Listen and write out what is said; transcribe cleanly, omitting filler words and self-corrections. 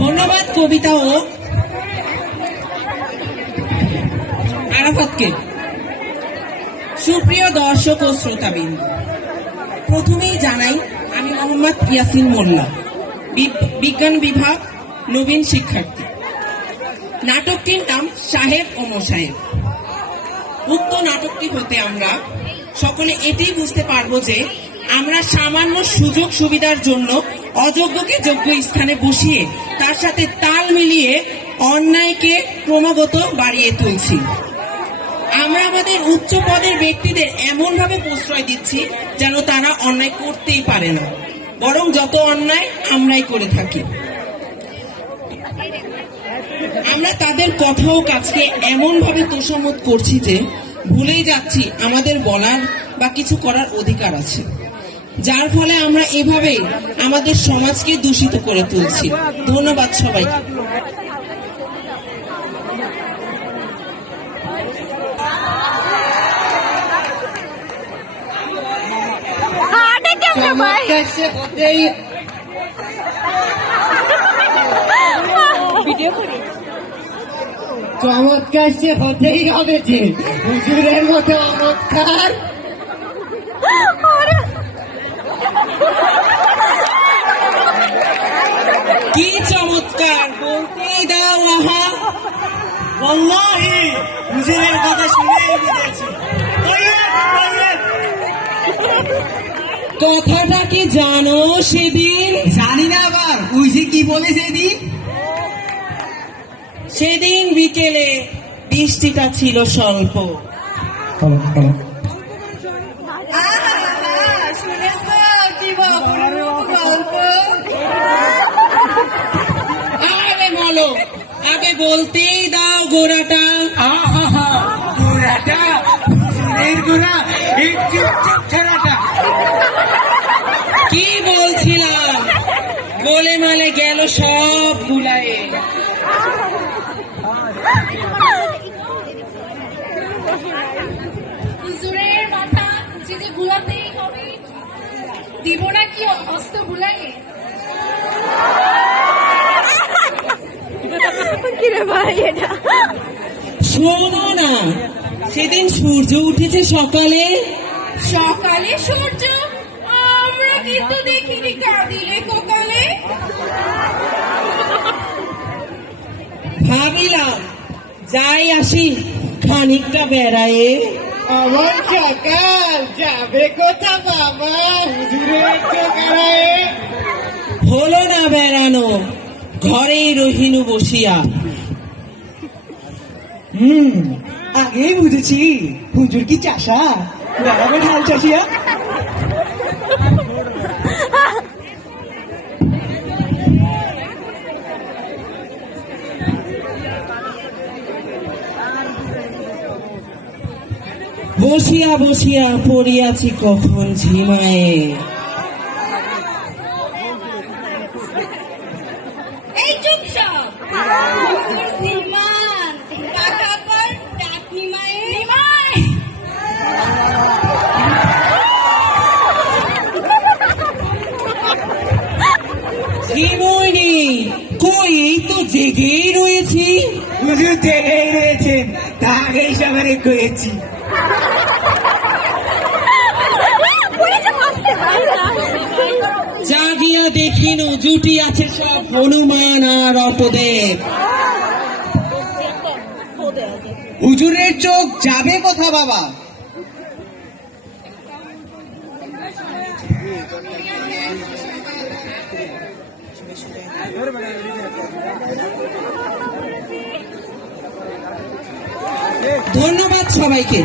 ধন্যবাদ কবিতা ও আরাফাতকে। সুপ্রিয় দর্শক ও শ্রোতাবৃন্দ, প্রথমেই জানাই আমি মোহাম্মদ ইয়াসিন মোল্লা, বিজ্ঞান বিভাগ নবীন শিক্ষার্থী। নাটকটির নাম সাহেব ও মোসাহেব। উক্ত নাটকটি হতে আমরা সকলে এটি বুঝতে পারবো যে আমরা সামান্য সুযোগ সুবিধার জন্য অযোগ্যকে যোগ্য স্থানে বসিয়ে তার সাথে তাল মিলিয়ে অন্যায়কে ক্রমাগত বাড়িয়ে তুলছি। আমরা আমাদের উচ্চ পদের ব্যক্তিদের এমন ভাবে প্রশ্রয় দিচ্ছি যেন তারা অন্যায় করতেই পারে না, বরং যত অন্যায় আমরাই করে থাকি। আমরা তাদের কথা ও কাজকে এমন ভাবে তোষামোদ করছি যে ভুলেই যাচ্ছি আমাদের বলার বা কিছু করার অধিকার আছে, যার ফলে আমরা এভাবে আমাদের সমাজকে দূষিত করে তুলছি। ধন্যবাদ সবাইকে। চমৎকার সে হতেই হবে যে হুজুরের মতো চমৎকার। কি চমৎকার বলতেই দাও। আহা, ওয়াল্লাহি হুজুরের কথা শুনেই বুঝেছি। কথাটা কি জানো? সেদিন জানি না, আবার ওই যে কি বলে সেদিন বিকেলে বৃষ্টিটা ছিল স্বল্প। আরে বলো, আগে বলতেই দাও গোড়াটা। গোড়াটা হুজুরের গোড়া, এই চুপচাপ ছাড়াটা। কি বলছিলাম? গোলে মালে গেল সব গুলায়ে। হুজুরের মাথা যে গুলাতেই হবে, দিব না কি অস্ত গুলাইয়ে? শোনো না, সেদিন সূর্য উঠেছে সকালে। সকালে সূর্য আমরা কিন্তু দেখিনি, কাঁদিলে কোকালে। ভাবিলাম যাই আসি খানিকটা বেড়ায়ে। আমার সকাল যাবে কোথা বাবা, হুজুরের চোখারায়। হলো না বেড়ানো, ঘরেই রহিনু বসিয়া। আগেই বুঝেছি হুজুর কি চাষা, বেড়াবে ঢাল চাষিয়া। বসিয়া বসিয়া পড়িয়াছি কখন ঝিমায়ে। এই চুপ সব, শ্রীমান টাকা পর ডাক নিমায় নিমায়। ঝিমুইনি কই, এই তো জেগেই রয়েছি। হুজুর জেগেই রয়েছেন, তা আগেই সবারে কয়েছি। জাগিয়া দেখিনু জুটি আছে সব হনুমান আর অপদেব। হুজুরের চোখ যাবে কোথা বাবা? ধন্যবাদ সবাইকে।